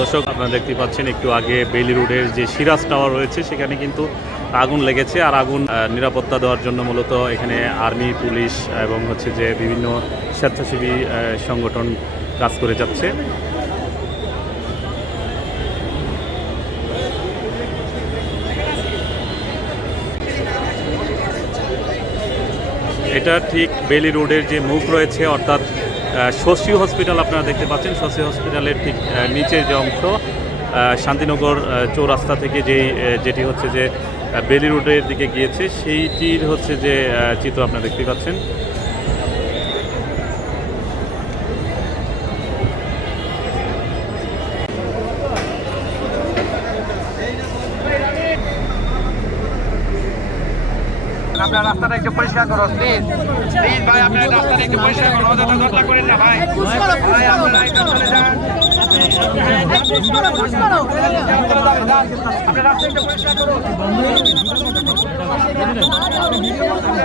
দর্শক, আপনারা দেখতে পাচ্ছেন একটু আগে বেইলি রোডের যে সিরাজ টাওয়ার রয়েছে, সেখানে কিন্তু আগুন লেগেছে আর আগুন নিরাপত্তা দেওয়ার জন্য মূলত এখানে আর্মি, পুলিশ এবং হচ্ছে যে বিভিন্ন স্বেচ্ছাসেবী সংগঠন কাজ করে যাচ্ছে। এটা ঠিক বেলি রোডের যে মুখ রয়েছে, অর্থাৎ শশী হসপিটাল আপনারা দেখতে পাচ্ছেন। শশী হসপিটালের ঠিক নিচের যে অংশ শান্তিনগর চৌরাস্তা থেকে যেই যেটি হচ্ছে যে বেলি রোডের দিকে গিয়েছে, সেইটির হচ্ছে যে চিত্র আপনারা দেখতে পাচ্ছেন। আপনার রাস্তাটা একটু পরিষ্কার করো প্লিজ প্লিজ ভাই আপনার রাস্তাটা একটু পরিষ্কার করো অযথা করেন না ভাই। ভাই আপনারা একটু চলে যান। আপনার রাস্তা একটু পরিষ্কার করুন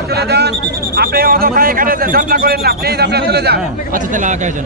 চলে যান। আপনি অযথা এখানে যত্ন করেন না প্লিজ আপনারা চলে যান। আচ্ছা তাহলে আগায় যান।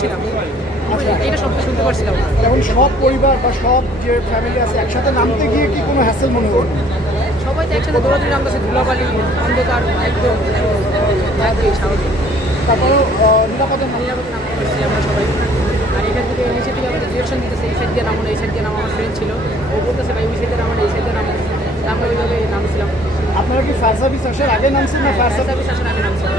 ছিলাম এটা সব শুনতে পারছিলাম না। যেমন সব পরিবার বা সব যে ফ্যামিলি আছে একসাথে নামতে গিয়ে কি কোনো হ্যাসেল মনে হলো? সবাই তো একসাথে দৌড়াদৌড়ি নামতেছে ধুলাবালি অন্ধকার একদম স্বাভাবিক তারপরেও নিরাপদে নিরাপদে নামতে পারছি আমরা সবাই। আর এখান থেকে নিচে থেকে আমাদের ডিরেকশন দিতেছে এই সাইড দিয়ে নামো এই সাইড দিয়ে নামো আমার ফ্রেন্ড ছিল। ও বলতেছে ভাই ওই সাইডে নামো এই সাইডে নামো আমরা ওইভাবে নামছিলাম। আপনারা কি ফায়ার সার্ভিস আসার আগে নামছেন না ফায়ার সার্ভিস আসার আগে নামছিলাম।